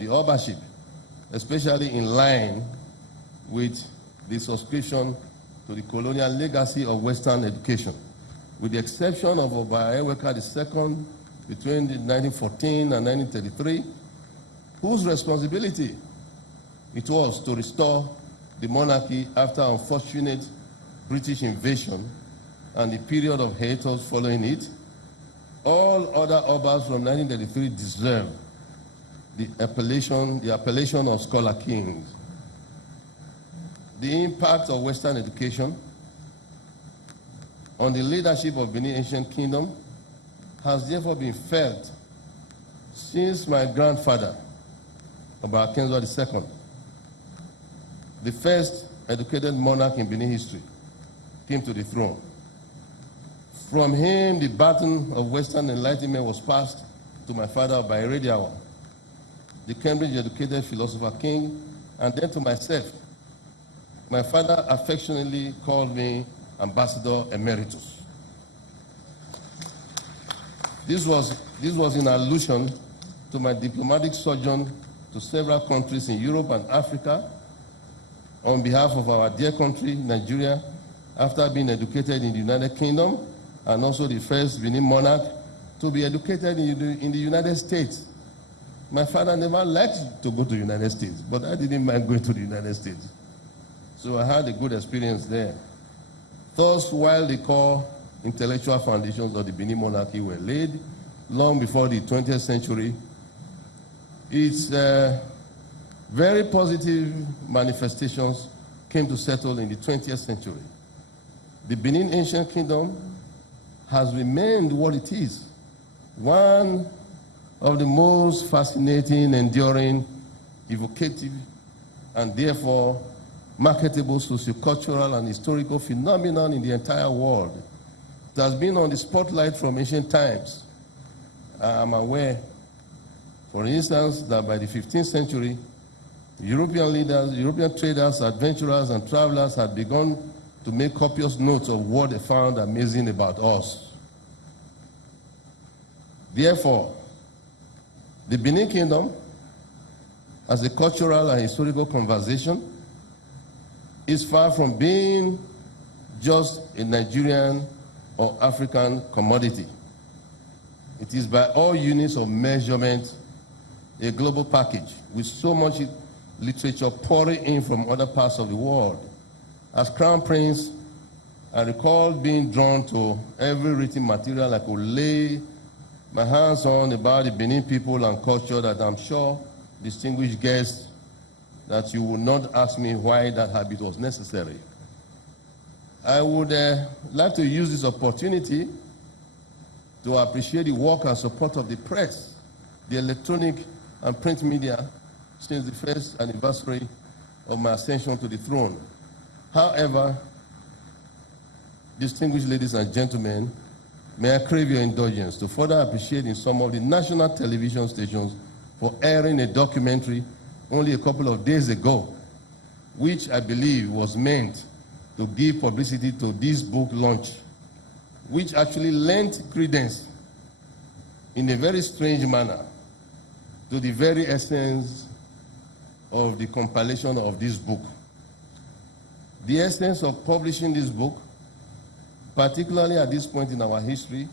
the Obaship, especially in line with the subscription to the colonial legacy of Western education, with the exception of Oba Eweka II between 1914 and 1933, whose responsibility it was to restore the monarchy after unfortunate British invasion and the period of hiatus following it. All other Obas from 1933 deserve the appellation of scholar kings. The impact of Western education on the leadership of Benin Ancient Kingdom has therefore been felt since my grandfather, Oba Akinzo II, the first educated monarch in Benin history, came to the throne. From him, the baton of Western enlightenment was passed to my father by Rendition, the Cambridge-educated philosopher king, and then to myself. My father affectionately called me Ambassador Emeritus. This was in allusion to my diplomatic sojourn to several countries in Europe and Africa on behalf of our dear country, Nigeria, after being educated in the United Kingdom, and also the first Benin monarch to be educated in the United States. My father never liked to go to the United States, but I didn't mind going to the United States. So I had a good experience there. Thus, while the core intellectual foundations of the Benin monarchy were laid long before the 20th century, its very positive manifestations came to settle in the 20th century. The Benin Ancient Kingdom has remained what it is, one of the most fascinating, enduring, evocative, and therefore marketable sociocultural and historical phenomenon in the entire world. It has been on the spotlight from ancient times. I am aware, for instance, that by the 15th century, European leaders, European traders, adventurers, and travelers had begun to make copious notes of what they found amazing about us. Therefore, the Benin Kingdom, as a cultural and historical conversation, is far from being just a Nigerian or African commodity. It is by all units of measurement a global package with so much literature pouring in from other parts of the world. As Crown Prince, I recall being drawn to every written material I could lay my hands on about the Benin people and culture that I'm sure distinguished guests that you would not ask me why that habit was necessary. I would like to use this opportunity to appreciate the work and support of the press, the electronic and print media since the first anniversary of my ascension to the throne. However, distinguished ladies and gentlemen, may I crave your indulgence to further appreciate in some of the national television stations for airing a documentary only a couple of days ago, which I believe was meant to give publicity to this book launch, which actually lent credence in a very strange manner to the very essence of the compilation of this book. The essence of publishing this book, particularly at this point in our history,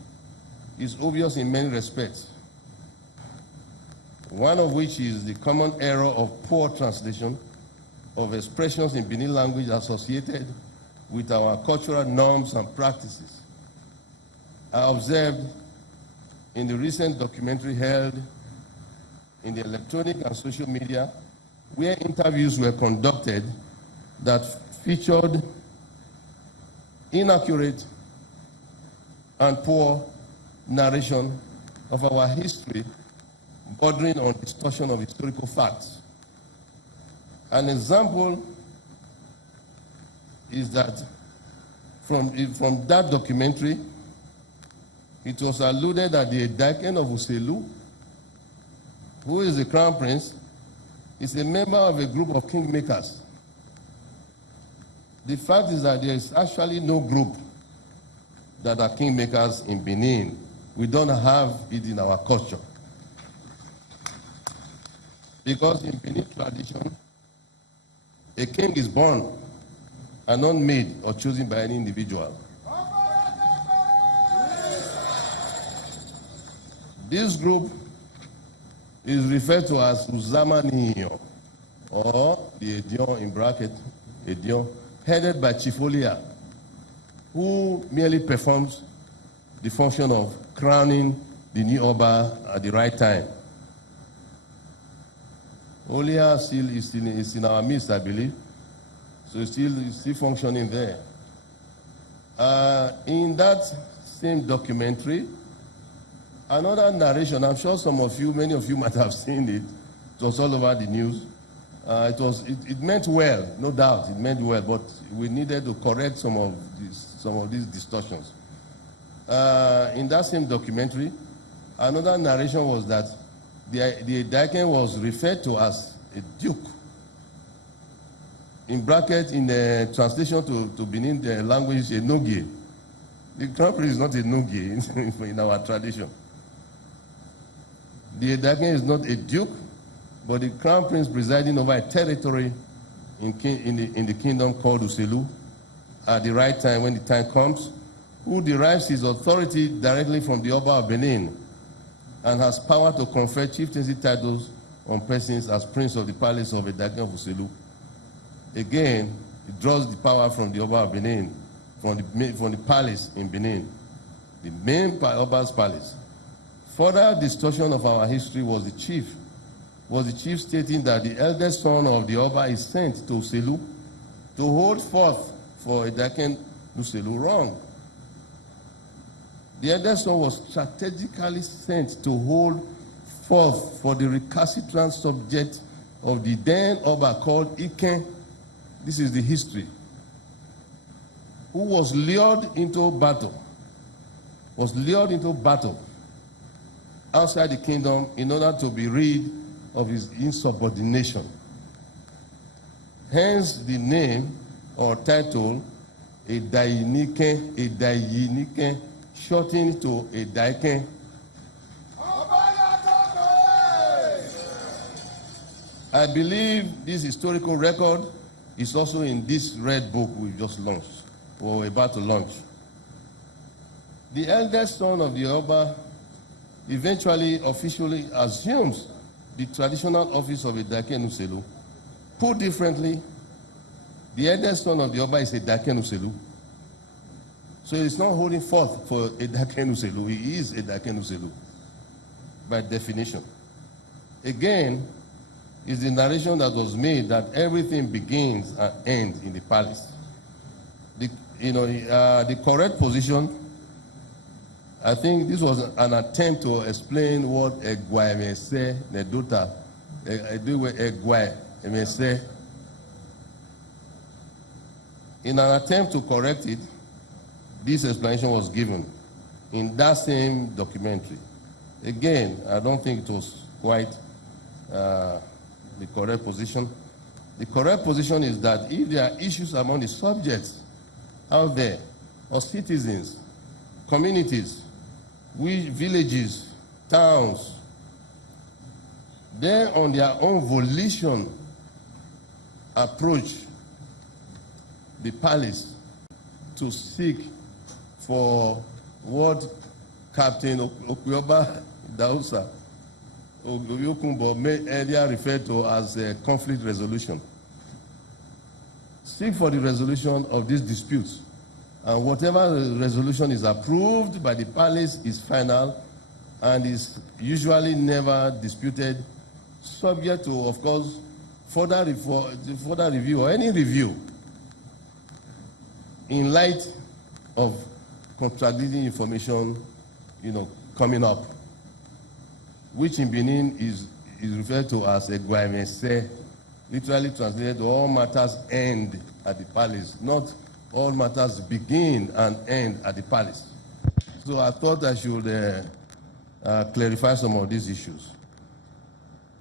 is obvious in many respects. One of which is the common error of poor translation of expressions in Benin language associated with our cultural norms and practices. I observed in the recent documentary held in the electronic and social media, where interviews were conducted that featured inaccurate and poor narration of our history bordering on distortion of historical facts. An example is that from that documentary, it was alluded that the Daken of Uselu, who is the Crown Prince, is a member of a group of kingmakers. The fact is that there is actually no group that are kingmakers in Benin. We don't have it in our culture. Because in Benin tradition, a king is born and not made or chosen by any individual. This group is referred to as Uzamaniyo, or the Edion in bracket, Edion, headed by Chief Olia, who merely performs the function of crowning the new Oba at the right time. Olia is in our midst, I believe, so it's still functioning there. In that same documentary, another narration, I'm sure many of you might have seen it. It was all over the news. It meant well, no doubt, it meant well, but we needed to correct some of these distortions. In that same documentary, another narration was that the Daken was referred to as a duke. In bracket, in the translation to Benin the language, a Nogie. The crown prince is not a Nogie in our tradition. The Daken is not a duke, but the crown prince presiding over a territory in the kingdom called Uselu at the right time, when the time comes, who derives his authority directly from the Oba of Benin and has power to confer chieftaincy titles on persons as prince of the palace of a Daken of Uselu. Again, it draws the power from the Oba of Benin, from the palace in Benin, the main Oba's palace. Further distortion of our history was the chief stating that the eldest son of the Oba is sent to Uselu to hold forth for a Daken Uselu. Wrong. The eldest son was strategically sent to hold forth for the recalcitrant subject of the then Oba called Iken. This is the history. Who was lured into battle outside the kingdom in order to be rid of his insubordination. Hence the name or title, a Dayinike, shortened to a Daken. I believe this historical record is also in this red book we just launched, or we're about to launch. The eldest son of the Oba eventually officially assumes the traditional office of a Daken Uselu. Put differently, the eldest son of the Oba is a Daken Uselu. So he's not holding forth for a Daken Uselu. He is a Daken Uselu, by definition. Again, is the narration that was made that everything begins and ends in the palace. The correct position, I think this was an attempt to explain what Egwai may say, Nedota, Egwai may say. In an attempt to correct it, this explanation was given in that same documentary. Again, I don't think it was quite the correct position. The correct position is that if there are issues among the subjects out there, or citizens, communities, villages, towns, they on their own volition approach the palace to seek for what Captain Okyoba Dausa Oyokunbo may earlier referred to as conflict resolution. Seek for the resolution of these disputes. And whatever resolution is approved by the palace is final and is usually never disputed, subject to, of course, further review or any review in light of contradicting information, coming up, which in Benin is referred to as Egwamese, literally translated, all matters end at the palace, not all matters begin and end at the palace. So I thought I should clarify some of these issues.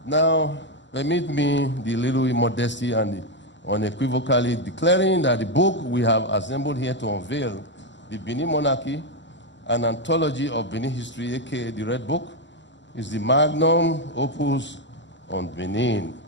Now, permit me the little immodesty and unequivocally declaring that the book we have assembled here to unveil, the Benin Monarchy, an anthology of Benin history, aka the Red Book, is the magnum opus on Benin.